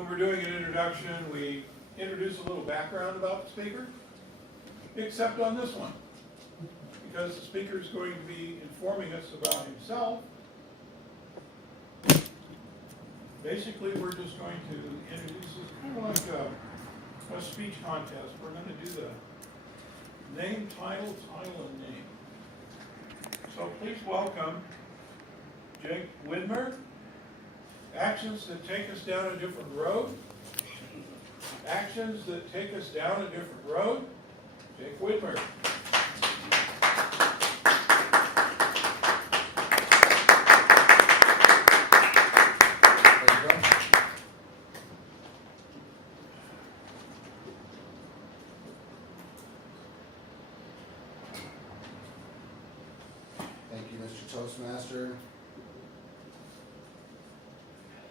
when we're doing an introduction, we introduce a little background about the speaker, except on this one, because the speaker is going to be informing us about himself. Basically, we're just going to introduce, it's kind of like a speech contest. We're going to do the name, title, and name. So please welcome Jake Widmer. Actions that take us down a different road. Actions that take us down a different road. Jake Widmer. Thank you, Mr. Toastmaster.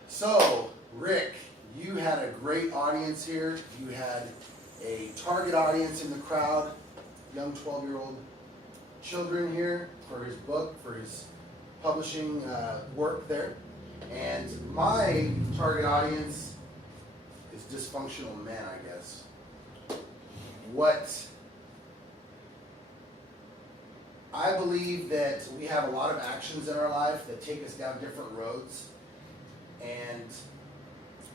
So, Rick, you had a great audience here. You had a target audience in the crowd, young 12-year-old children here for his book, for his publishing work there. And my target audience is dysfunctional men, I guess. I believe that we have a lot of actions in our life that take us down different roads. And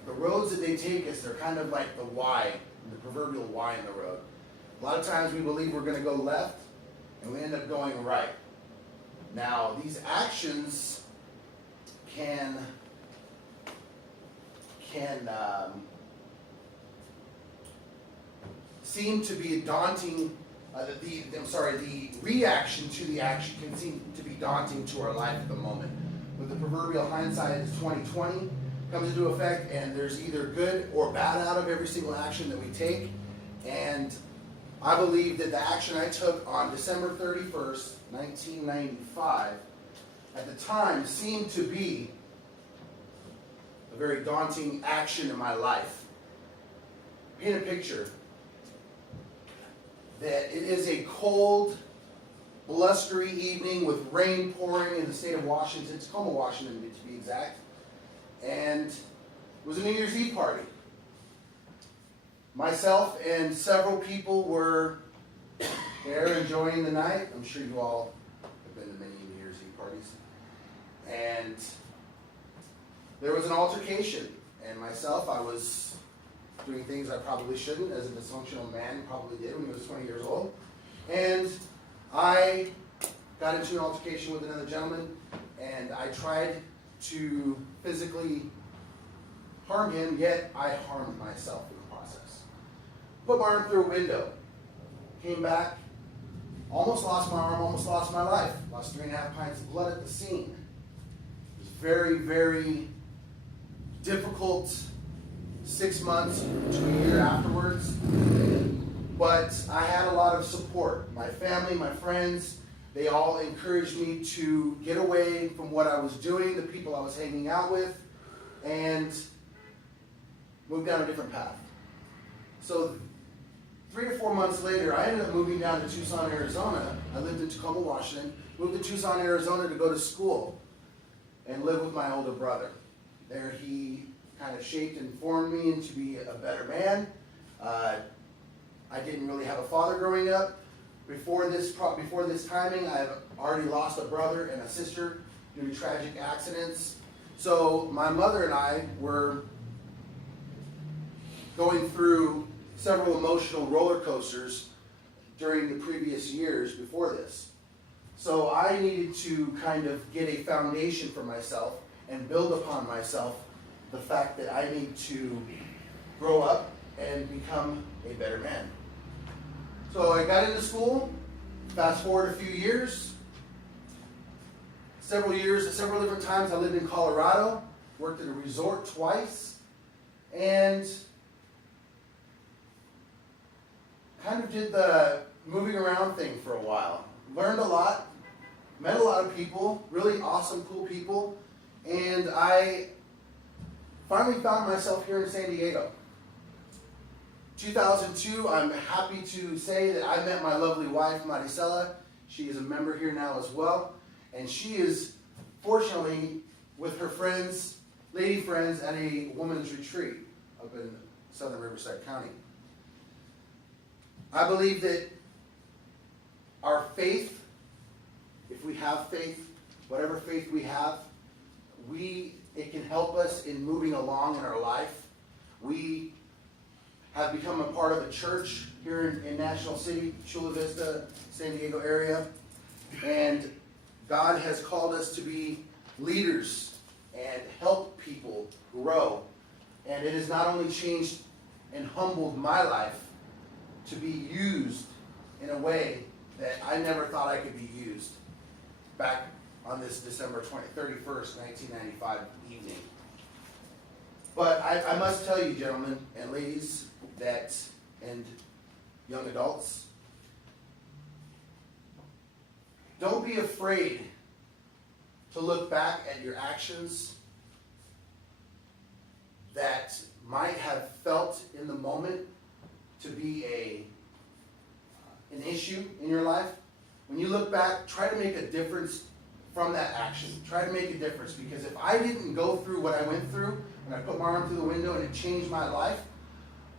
the roads that they take us, they're kind of like the Y, the proverbial Y in the road. A lot of times we believe we're going to go left, and we end up going right. Now, these actions can seem to be daunting. The reaction to the action can seem to be daunting to our life at the moment. With the proverbial hindsight is 20/20 comes into effect, and there's either good or bad out of every single action that we take. And I believe that the action I took on December 31st, 1995, at the time seemed to be a very daunting action in my life. Paint a picture that it is a cold, blustery evening with rain pouring in the state of Washington, Tacoma, Washington to be exact, and it was a New Year's Eve party. Myself and several people were there enjoying the night. I'm sure you all have been to many New Year's Eve parties. And there was an altercation, and myself, I was doing things I probably shouldn't, as a dysfunctional man probably did when he was 20 years old. And I got into an altercation with another gentleman, and I tried to physically harm him, yet I harmed myself in the process. Put my arm through a window, came back, almost lost my arm, almost lost my life, lost 3.5 pints of blood at the scene. It was very, very difficult 6 months to a year afterwards. But I had a lot of support. My family, my friends, they all encouraged me to get away from what I was doing, the people I was hanging out with, and move down a different path. So 3 or 4 months later, I ended up moving down to Tucson, Arizona. I lived in Tacoma, Washington, moved to Tucson, Arizona to go to school and live with my older brother. There he kind of shaped and formed me into be a better man. I didn't really have a father growing up. Before this timing, I've already lost a brother and a sister due to tragic accidents. So my mother and I were going through several emotional roller coasters during the previous years before this. So I needed to kind of get a foundation for myself and build upon myself the fact that I need to grow up and become a better man. So I got into school, fast forward a few years, several different times I lived in Colorado, worked at a resort twice, and kind of did the moving around thing for a while. Learned a lot, met a lot of people, really awesome, cool people, and I finally found myself here in San Diego. 2002, I'm happy to say that I met my lovely wife, Maricela. She is a member here now as well. And she is, fortunately, with her friends, lady friends, at a women's retreat. up in southern Riverside County. I believe that our faith, if we have faith, whatever faith we have, it can help us in moving along in our life. We have become a part of a church here in National City, Chula Vista, San Diego area, and God has called us to be leaders and help people grow. And it has not only changed and humbled my life to be used in a way that I never thought I could be used back on this December 31st, 1995 evening. But I must tell you, gentlemen and ladies, and young adults, don't be afraid to look back at your actions that might have felt in the moment to be an issue in your life. When you look back, try to make a difference from that action. Try to make a difference, because if I didn't go through what I went through, and I put my arm through the window and it changed my life,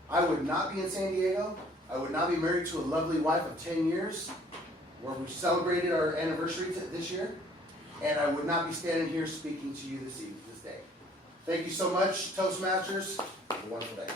I would not be in San Diego. I would not be married to a lovely wife of 10 years, where we celebrated our anniversary this year, and I would not be standing here speaking to you this day. Thank you so much, Toastmasters. Have a wonderful day.